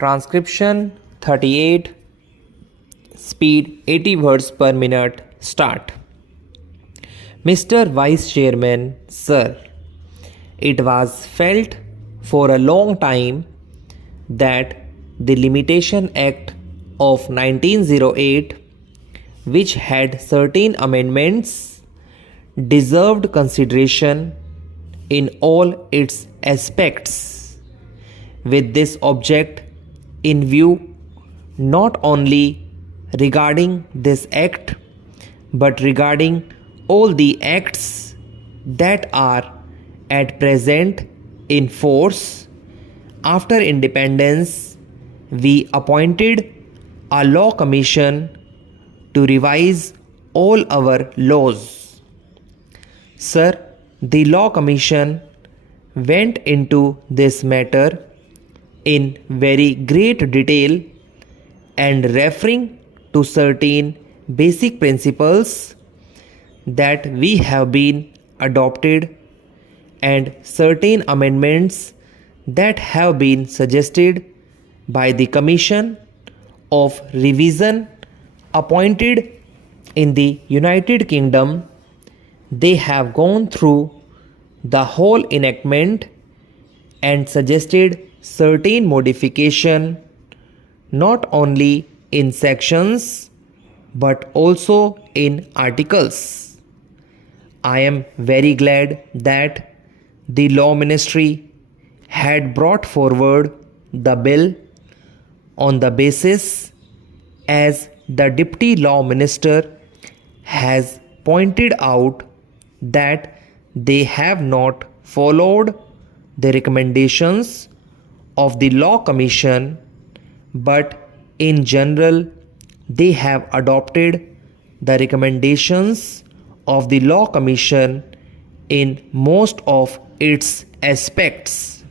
Transcription 38, speed 80 words per minute, start. Mr. Vice Chairman, Sir, it was felt for a long time that the Limitation Act of 1908, which had certain amendments, deserved consideration in all its aspects. With this object in view, not only regarding this act, but regarding all the acts that are at present in force, after independence, we appointed a law commission to revise all our laws. Sir, the law commission went into this matter in very great detail and referring to certain basic principles that we have been adopted and certain amendments that have been suggested by the Commission of Revision appointed in the United Kingdom. They have gone through the whole enactment and suggested certain modification not only in sections but also in articles. I am very glad that the Law Ministry had brought forward the bill on the basis, as the Deputy Law Minister has pointed out, that they have not followed the recommendations of the Law Commission, but in general they have adopted the recommendations of the Law Commission in most of its aspects.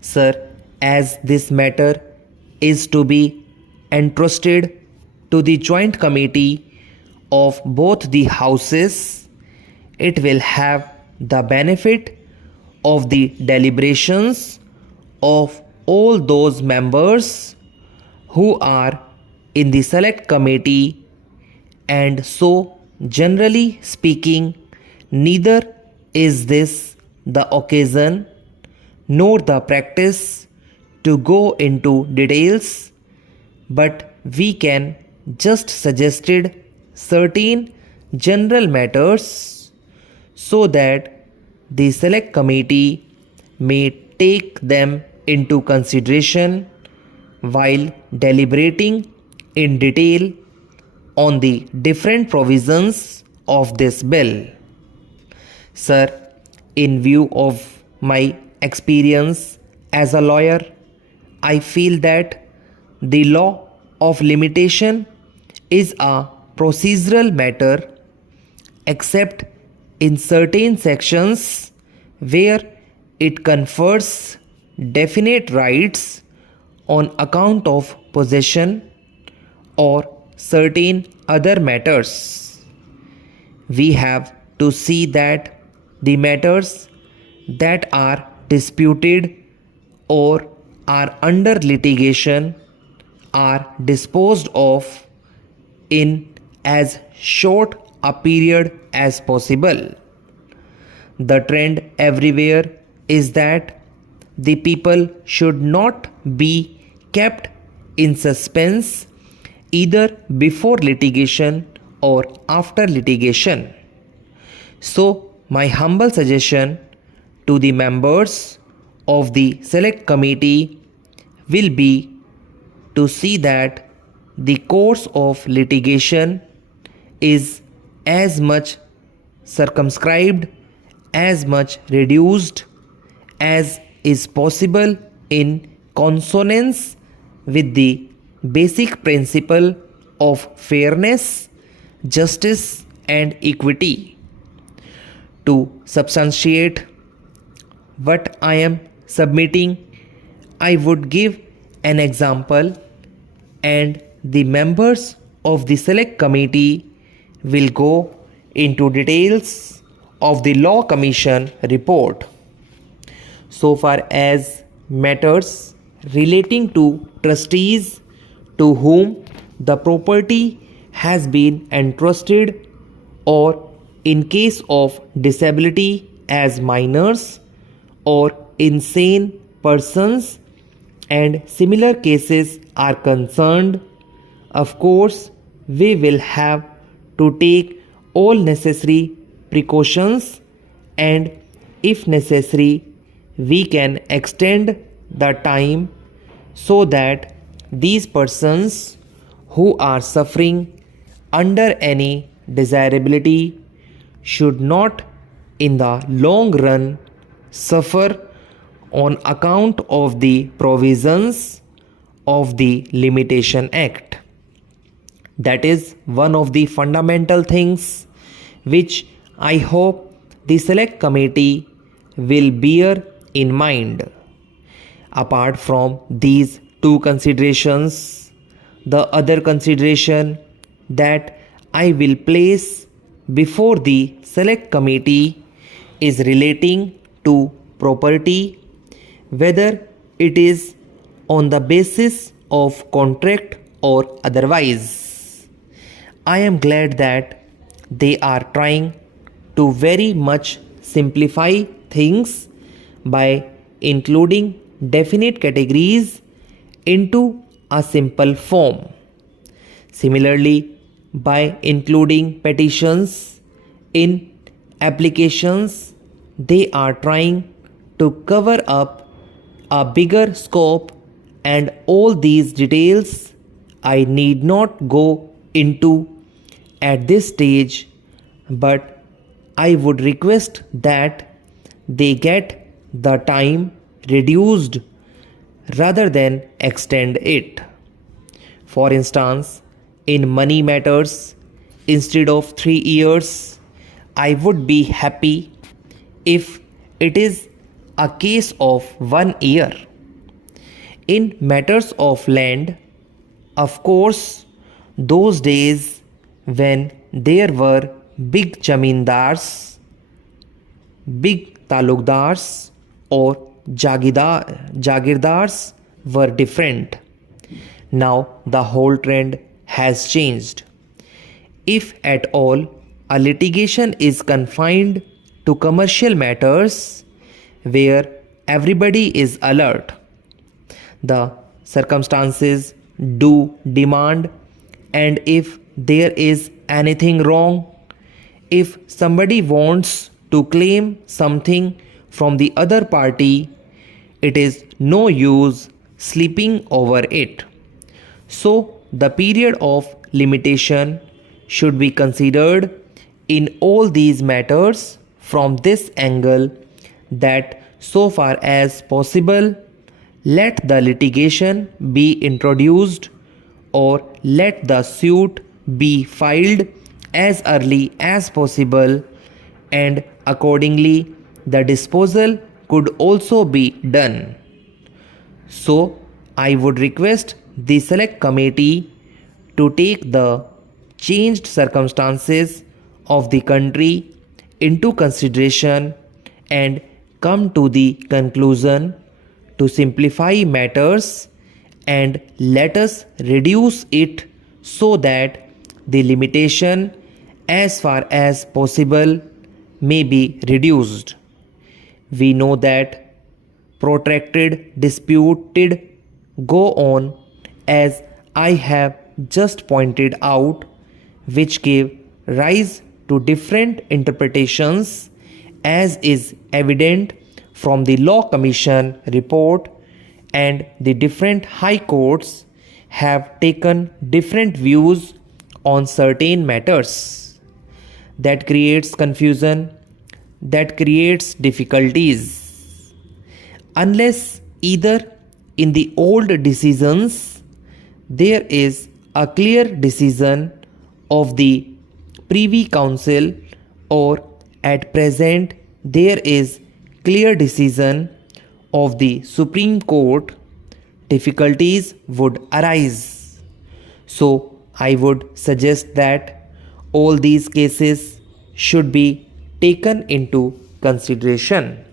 Sir, as this matter is to be entrusted to the Joint Committee of both the Houses, it will have the benefit of the deliberations of all those members who are in the Select Committee, and so generally speaking, neither is this the occasion nor the practice to go into details, but we can just suggested certain general matters so that the Select Committee may take them into consideration while deliberating in detail on the different provisions of this bill. Sir, in view of my experience as a lawyer, I feel that the law of limitation is a procedural matter, except in certain sections where it confers definite rights on account of possession or certain other matters. We have to see that the matters that are disputed or are under litigation are disposed of in as short a period as possible. The trend everywhere is that the people should not be kept in suspense either before litigation or after litigation. So, my humble suggestion to the members of the Select Committee will be to see that the course of litigation is as much circumscribed, as much reduced as is possible in consonance with the basic principle of fairness, justice and equity. To substantiate what I am submitting, I would give an example, and the members of the Select Committee will go into details of the Law Commission report. So far as matters relating to trustees to whom the property has been entrusted, or in case of disability as minors or insane persons and similar cases are concerned, of course, we will have to take all necessary precautions, and if necessary, we can extend the time so that these persons who are suffering under any disability should not in the long run suffer on account of the provisions of the Limitation Act. That is one of the fundamental things which I hope the select committee will bear in mind. Apart from these two considerations, the other consideration that I will place before the select committee is relating to property, whether it is on the basis of contract or otherwise. I am glad that they are trying to very much simplify things by including definite categories into a simple form. Similarly, by including petitions in applications, they are trying to cover up a bigger scope, and all these details I need not go into at this stage, but I would request that they get the time reduced rather than extend it. For instance, in money matters, instead of 3 years, I would be happy if it is a case of 1 year. In matters of land, of course, those days when there were big jamindars, big talukdars or jagirdars were different. Now the whole trend has changed. If at all a litigation is confined to commercial matters where everybody is alert, the circumstances do demand, and if there is anything wrong, if somebody wants to claim something from the other party, it is no use sleeping over it. So the period of limitation should be considered in all these matters from this angle, that so far as possible, let the litigation be introduced or let the suit be filed as early as possible, and accordingly the disposal could also be done. So I would request the select committee to take the changed circumstances of the country into consideration and come to the conclusion to simplify matters, and let us reduce it so that the limitation as far as possible may be reduced. We know that protracted disputed go on, as I have just pointed out, which gave rise to different interpretations, as is evident from the Law Commission report, and the different high courts have taken different views on certain matters. That creates confusion, that creates difficulties. Unless either in the old decisions there is a clear decision of the Privy Council, or at present there is clear decision of the Supreme Court, difficulties would arise. So I would suggest that all these cases should be taken into consideration.